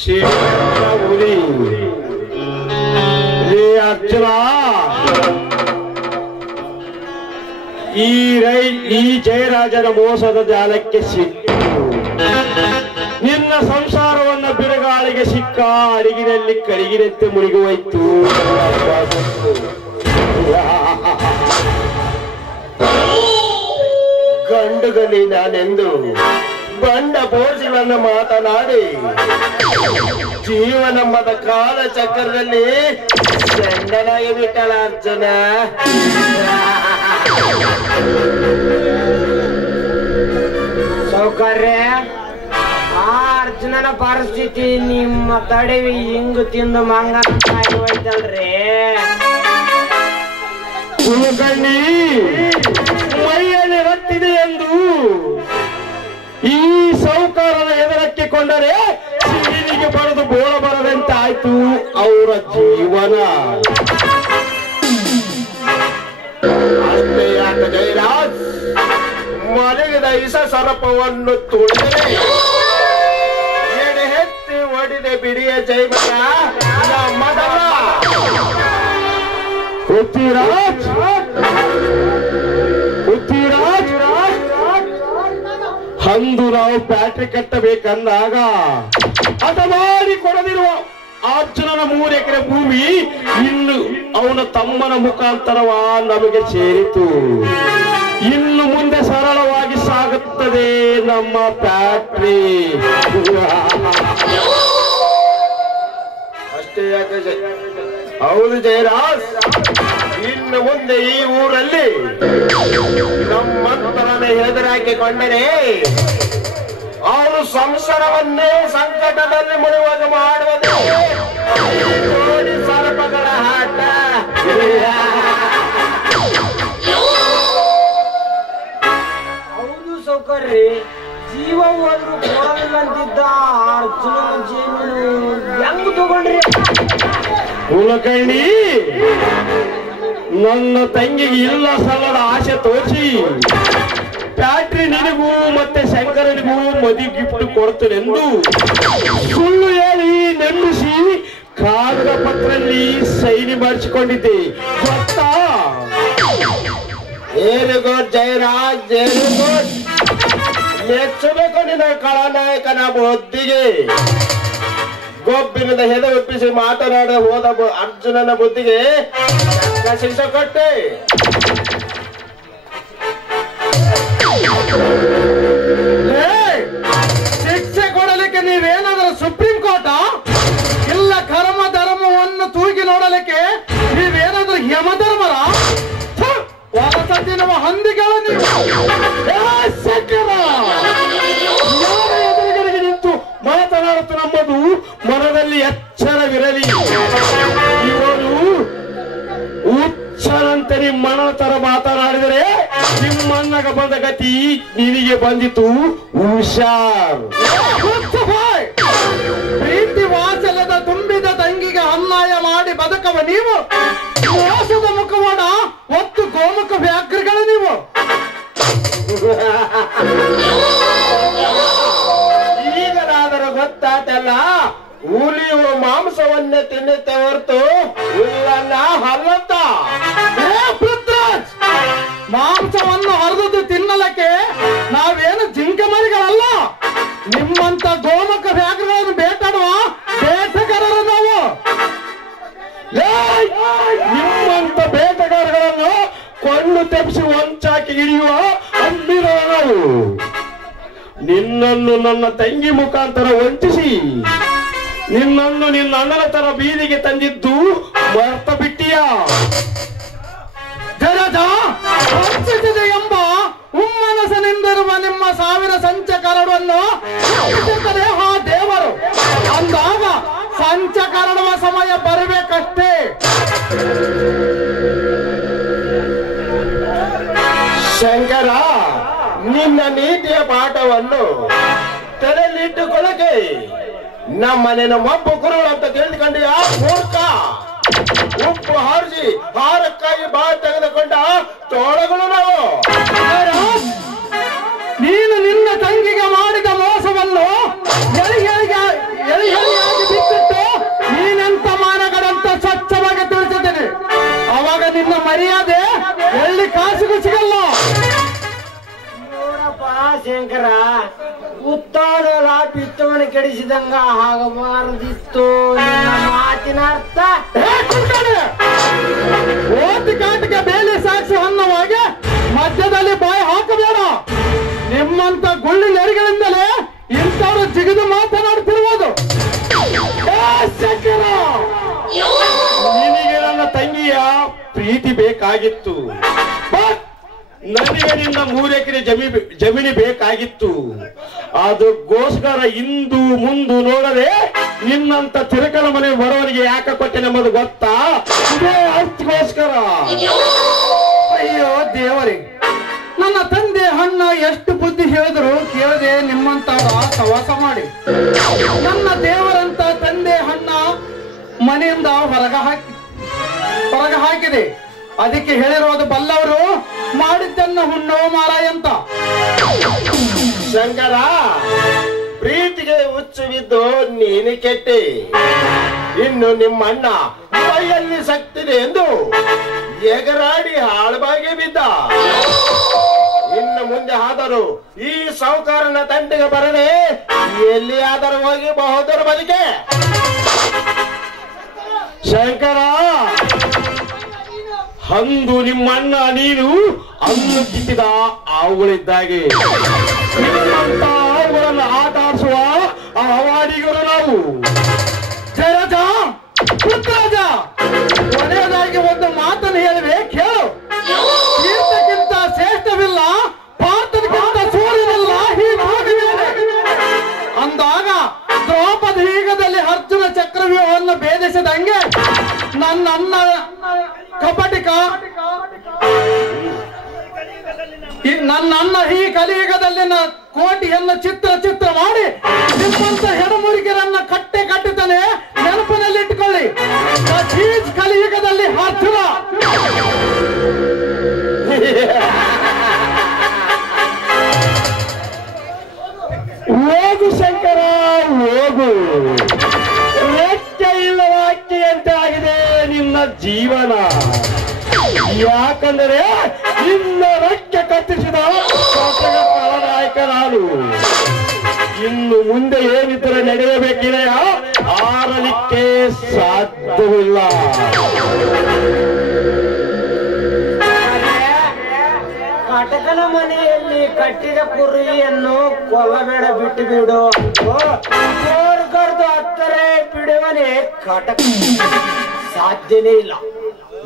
ಹುಲಿ ಅರ್ಜುನ, ಈ ಜಯರಾಜನ ಮೋಸದ ಜಾಲಕ್ಕೆ ಸಿಕ್ಕು ನಿನ್ನ ಸಂಸಾರವನ್ನ ಬಿರುಗಾಳಿಗೆ ಸಿಕ್ಕ ಅಡಿಗಿನಲ್ಲಿ ಕಡಿಗಿನಂತೆ ಮುಳುಗುವೈತು. ಗಂಡುಗಲಿ ನಾನೆಂದು ಬಂಡ ಬೋಜಿಗಳನ್ನ ಮಾತನಾಡಿ ಜೀವನಮ್ಮದ ಕಾಲ ಚಕ್ರದಲ್ಲಿ ಸೆಂಡನಾಗಿ ಬಿಟ್ಟಳ ಅರ್ಜುನ. ಸೌಕರ್ಯ ಆ ಅರ್ಜುನನ ಪರಿಸ್ಥಿತಿ ನಿಮ್ಮ ತಡೆವಿ ಹಿಂಗು ತಿಂದು ಮಂಗನ ಕಾಯಿ ಹೋಯ್ತಲ್ರಿ. ಕುಲಕರ್ಣಿ ಮೈಯಲ್ಲಿ ರಟ್ಟಿದೆ ಎಂದು ಈ ಸೌಕಾರದ ಎದುರಕ್ಕೆ ಕೊಂಡರೆ ಸಿಹಿನಿಗೆ ಬರೆದು ಬೋಳ ಬರದಂತೆ ಆಯ್ತು ಅವರ ಜೀವನ. ಅಷ್ಟೇ ಯಾಕ ಜಯರಾಜ್, ಮಲಗಿದ ಇಸ ಸರಪವನ್ನು ತುಳಿದರೆ ಎಡೆ ಹೆತ್ತಿ ಒಡಿದೆ ಬಿಡಿಯ ಜೈವನ ನಮ್ಮದಲ್ಲ. ಪೃಥ್ವಿರಾಜ್ ಅಂದು ನಾವು ಬ್ಯಾಟ್ರಿ ಕಟ್ಟಬೇಕಂದಾಗ ಅದ ಮಾಡಿ ಕೊಡದಿರುವ ಅರ್ಜುನನ 3 ಎಕರೆ ಭೂಮಿ ಇನ್ನು ಅವನ ತಮ್ಮನ ಮುಖಾಂತರವ ನಮಗೆ ಸೇರಿತು. ಇನ್ನು ಮುಂದೆ ಸರಳವಾಗಿ ಸಾಗುತ್ತದೆ ನಮ್ಮ ಫ್ಯಾಕ್ಟ್ರಿ. ಅಷ್ಟೇ ಯಾಕೆ ಹೌದು ಜಯರಾಜ್, ಇನ್ನು ಮುಂದೆ ಈ ಊರಲ್ಲಿ ನಮ್ಮಂತರನೇ ಎದುರಾಕಿಕೊಂಡರೆ ಅವನು ಸಂಸಾರವನ್ನೇ ಸಂಕಟದಲ್ಲಿ ಮುಳುವಾಗ ಮಾಡುವುದು ಕೋಟಿ ಸರ್ಪಗಳ ಆಟ. ಹೌದು ಸೌಕರ್ಯ, ಜೀವ ಹೋದ್ರು ಕೊಡಲಿಲ್ಲ ಅಂತಿದ್ದ ಅರ್ಜುನ ಜೀವನ ಹೆಂಗ್ ತಗೊಂಡ್ರಿ? ಕುಲಕರ್ಣಿ, ನನ್ನ ತಂಗಿಗೆ ಇಲ್ಲ ಸಲ್ಲದ ಆಸೆ ತೋರಿಸಿ ಫ್ಯಾಕ್ಟ್ರಿ ನಿನಗೂ ಮತ್ತೆ ಶಂಕರನಿಗೂ ಮದಿ ಗಿಫ್ಟ್ ಕೊಡ್ತೇನೆಂದು ಸುಳ್ಳು ಹೇಳಿ ನಂಬಿಸಿ ಕಾಗದ ಪತ್ರದಲ್ಲಿ ಸೈನಿ ಮಾಡಿಸಿಕೊಂಡಿದ್ದೆ ಗೊತ್ತಾ? Very good Jayaraj, very good. ಮೆಚ್ಚಬೇಕು ನಿನ್ನ ಖಳನಾಯಕನ ಬುದ್ಧಿಗೆ. ಗೊಬ್ಬಿನಿಂದ ಹೆದೆ ಒಪ್ಪಿಸಿ ಮಾತನಾಡ ಹೋದ ಅರ್ಜುನನ ಬುದ್ಧಿಗೆ ಶಿಕ್ಷೆ ಕೊಟ್ಟೆ. ಶಿಕ್ಷೆ ಕೊಡಲಿಕ್ಕೆ ನೀವೇನಾದ್ರೂ ಸುಪ್ರೀಂ ಕೋರ್ಟ್ ಇಲ್ಲ ಕರ್ಮ ಧರ್ಮವನ್ನು ತೂಗಿ ನೋಡಲಿಕ್ಕೆ ನೀವೇನಾದ್ರೂ ಯಮಧರ್ಮರ? ಹೊರಸತ್ತಿನ ಹಂದಿಗಳ ನೀವು ಎದುರುಗಡೆಗೆ ನಿಂತು ಮಾತನಾಡುತ್ತ ನಮ್ಮದು ಮನದಲ್ಲಿ ಎಚ್ಚರವಿರಲಿ. ಇವರು ಹುಚ್ಚನಂತೆ ನಿಮ್ಮಣ್ಣ ತರ ಮಾತನಾಡಿದರೆ ನಿಮ್ಮಣ್ಣಗ ಬಂದ ಗತಿ ನಿನಗೆ ಬಂದಿತು. ಹುಷಾರ್. ಪ್ರೀತಿ ವಾತ್ಸಲ್ಯದ ತುಂಬಿದ ತಂಗಿಗೆ ಅನ್ಯಾಯ ಮಾಡಿ ಬದುಕವ ನೀವು ಮೋಸದ ಮುಖವಾಡ ಒತ್ತು ಗೋಮುಖ ವ್ಯಾಘ್ರಗಳು ನೀವು. ಈಗಲಾದರೂ ಗೊತ್ತಾತಲ್ಲ, ಹುಲಿಯುವ ಮಾಂಸವನ್ನೇ ತಿನ್ನುತ್ತೆ ಹೊರತು ಹುಲ್ಲನ್ನ ಹಲ್ಲತ್ತ. ಪೃಥ್ವಿರಾಜ್, ಮಾಂಸವನ್ನು ಹರಿದು ತಿನ್ನಲಕ್ಕೆ ನಾವೇನು ಜಿಂಕ ಮರಿಗಳಲ್ಲ. ನಿಮ್ಮಂತ ಗೋಮುಖ ವ್ಯಾಘ್ರಗಳನ್ನು ಬೇಟಾಡುವ ಬೇಟೆಗಾರರು ನಾವು. ನಿಮ್ಮಂತ ಬೇಟೆಗಾರಗಳನ್ನು ಕೊಂಡು ತೆಪ್ಪಿಸಿ ಒಂಚಾಕಿ ಹಿಡಿಯುವ ಅಂಬಿರ ನಾವು. ನಿನ್ನನ್ನು ನನ್ನ ತಂಗಿ ಮುಖಾಂತರ ವಂಚಿಸಿ ನಿನ್ನನ್ನು ನಿನ್ನ ಅಣ್ಣನ ತರ ಬೀದಿಗೆ ತಂದಿದ್ದು ಮರ್ತ ಬಿಟ್ಟಿಯ? ವಂಚಿಸಿದೆ ಎಂಬ ಹುಮ್ಮನಸನಿಂದಿರುವ ನಿಮ್ಮ ಸಾವಿರ ಸಂಚ ಕರಡನ್ನು ಆ ದೇವರು ಅಂದಾಗ ಸಂಚ ಕರಡುವ ಸಮಯ ಬರಬೇಕಷ್ಟೇ. ಶಂಕರ, ನಿನ್ನ ನೀತಿಯ ಪಾಠವನ್ನು ತಲೆಯಲ್ಲಿಟ್ಟುಕೊಳ್ಳಕೆ ನಮ್ಮನೆಯ ಮಬ್ಬು ಕುರುಳು ಅಂತ ತಿಳಿದುಕೊಂಡಿಯ ಮೂರ್ಖ. ಉಪ್ಪು ಹಾರಿಸಿ ಹಾರಕ್ಕಾಗಿ ಬಾ ತೆಗೆದುಕೊಂಡ ತೋಳಗಳು ನಾವು. ನೀನು ನಿನ್ನ ತಂಗಿಗೆ ಮಾಡಿದ ಮೋಸವನ್ನು ಎಳಿ ಶಂಕರ, ಉತ್ತವನಲ್ಲ ಬಿತ್ತವನ ಕೆಡಿಸಿದಂಗ ಆಗಬಾರದಿತ್ತು. ಮಾತಿನ ಅರ್ಥ ಓಟಿಕಾಟಿಗೆ ಬೇಲಿ ಸಾಕ್ಷಿ ಅನ್ನುವಾಗೆ ಮಧ್ಯದಲ್ಲಿ ಬಾಯಿ ಹಾಕಬೇಡ. ನಿಮ್ಮಂತ ಗುಳ್ಳಿ ನೆರಿಗಳಿಂದಲೇ ಇಂಥವ್ರು ಜಿಗಿದು ಮಾತನಾಡುತ್ತಿರುವುದು. ನಿನಗೆ ನನ್ನ ತಂಗಿಯ ಪ್ರೀತಿ ಬೇಕಾಗಿತ್ತು, ನನಗೆ ನಿನ್ನ 3 ಎಕರೆ ಜಮೀನು ಬೇಕಾಗಿತ್ತು. ಅದಕ್ಕೋಸ್ಕರ ಇಂದು ಮುಂದು ನೋಡದೆ ನಿನ್ನಂತ ತಿರುಕಲ ಮನೆ ಬರೋವರಿಗೆ ಯಾಕೆ ಕೊಟ್ಟೆನೆಂಬುದು ಗೊತ್ತಾ? ಇದೇ ಅರ್ಥಗೋಸ್ಕರ. ಅಯ್ಯೋ ದೇವರೇ, ನನ್ನ ತಂದೆ ಅಣ್ಣ ಎಷ್ಟು ಬುದ್ಧಿ ಹೇಳಿದ್ರು ಕೇಳದೆ ನಿಮ್ಮಂತವರ ಸವಾಸ ಮಾಡಿ ನನ್ನ ದೇವರಂತ ತಂದೆ ಅಣ್ಣ ಮನೆಯಿಂದ ಹೊರಗ ಹಾಕಿದೆ. ಅದಕ್ಕೆ ಹೇಳಿರೋದು ಬಲ್ಲವರು ಮಾಡಿದ್ದನ್ನ ಹುಣ್ಣೋ ಮಾರಾಯ ಅಂತ. ಶಂಕರ, ಪ್ರೀತಿಗೆ ಹುಚ್ಚು ಬಿದ್ದು ನೀನು ಕೆಟ್ಟೆ. ಇನ್ನು ನಿಮ್ಮ ಅಣ್ಣ ಮೈಯಲ್ಲಿ ಸಕ್ತಿದೆ ಎಂದು ಎಗರಾಡಿ ಹಾಳ್ಬಾಗಿ ಬಿದ್ದ. ಇನ್ನು ಮುಂದೆ ಆದರೂ ಈ ಸಾಹುಕಾರನ ತಂಟೆಗೆ ಬರದೆ ಎಲ್ಲಿಯಾದರೂ ಹೋಗಿ ಬಹುದೂರ ಬದುಕೆ. ಶಂಕರ, ಅಂದು ನಿಮ್ಮಣ್ಣ ನೀನು ಅನ್ನು ಕಿತ್ತಿದ ಆವುಗಳಿದ್ದಾಗೆ. ನಿಮ್ಮಂತ ಆವುಗಳನ್ನು ಆಟ ಆಡಿಸುವ ಅವಾಡಿಗಳು ನಾವು. ಜಯರಾಜ, ಪುತ್ರರಾಜ, ಕೊನೆಯದಾಗಿ ಒಂದು ಮಾತನ್ನು ಹೇಳಿವೆ ಕೇಳು. ತೀರ್ಥಕ್ಕಿಂತ ಶ್ರೇಷ್ಠವಿಲ್ಲ, ಪಾರ್ಥಕ್ಕಿಂತ ಸೂರ್ಯನಲ್ಲ ಅಂದಾಗ ದ್ರೌಪದಿ ಹೀಗದಲ್ಲಿ ಅರ್ಜುನ ಚಕ್ರವ್ಯೂಹವನ್ನು ಭೇದಿಸಿದಂಗೆ ನನ್ನ ಅಣ್ಣ ಕಪಟಿಕ ನನ್ನ ಅಣ್ಣ ಈ ಕಲಿಯುಗದಲ್ಲಿನ ಕೋಟಿಯನ್ನು ಚಿತ್ರ ಮಾಡಿ ನಿಮ್ಮಂತ ಹೆಡಮುರಿಗರನ್ನ ಕಟ್ಟುತ್ತಾನೆ. ನೆನಪಿನಲ್ಲಿ ಇಟ್ಕೊಳ್ಳಿ, ಕಲಿಯುಗದಲ್ಲಿ ಅರ್ಜುನ. ಹೋಗು ಶಂಕರ, ಹೋಗು. ರೆಕ್ಕೆ ಇಲ್ಲದ ಅಕ್ಕಿಯಂತೆ ಆಗಿದೆ ನಿನ್ನ ಜೀವನ. ಯಾಕಂದರೆ ನಿನ್ನ ರೆಕ್ಕೆ ಕತ್ತಿಸಿದ ನಾಯಕ ನಾನು. ಇನ್ನು ಮುಂದೆ ಏನಿದ್ದರೆ ನಡೆಯಬೇಕಿದೆಯ ಆರಲಿಕ್ಕೆ ಸಾಧ್ಯವಿಲ್ಲ. ಕಟಕನ ಮನೆಯಲ್ಲಿ ಕಟ್ಟಿದ ಕುರಿಯನ್ನು ಕೊಲ್ಲಬೇಡ, ಬಿಟ್ಟು ಬಿಡು. ಕರೆದು ಹತ್ತರೆ ಬಿಡುವನೆ ಕಟಕ ಸಾಧ್ಯನೇ ಇಲ್ಲ.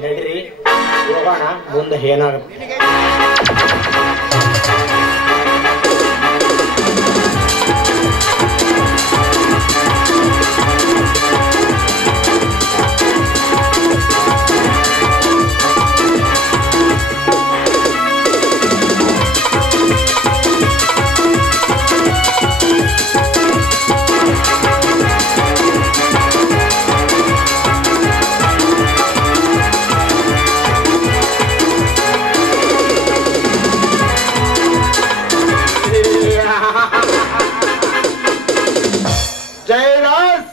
ನಡ್ರಿ ಹೋಗೋಣ, ಮುಂದೆ ಏನಾಗುತ್ತೆ. ಜಯರಾಜ್,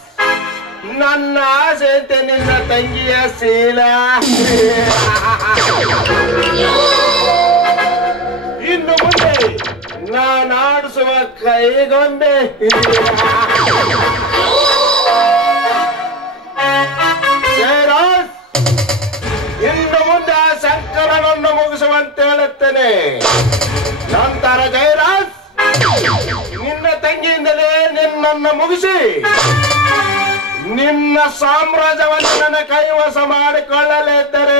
ನನ್ನ ಆಸೆ ಅಂತೆ ನಿನ್ನ ತಂಗಿಯ ಶೀಲ. ಇನ್ನು ಮುಂದೆ ನಾನಾಡಿಸುವ ಕೈಗೊಂಬೆ. ಜಯರಾಜ್, ಇನ್ನು ಮುಂದೆ ಆ ಶಂಕರನನ್ನು ಮುಗಿಸುವಂತೆ ಹೇಳುತ್ತೇನೆ. ನಂತರ ಜಯರಾಜ್, ನಿನ್ನ ತಂಗಿಯಿಂದಲೇ ನಿನ್ನನ್ನು ಮುಗಿಸಿ ನಿನ್ನ ಸಾಮ್ರಾಜ್ಯವನ್ನು ನನ್ನ ಕೈವಶ ಮಾಡಿಕೊಳ್ಳಲಿದ್ದರೆ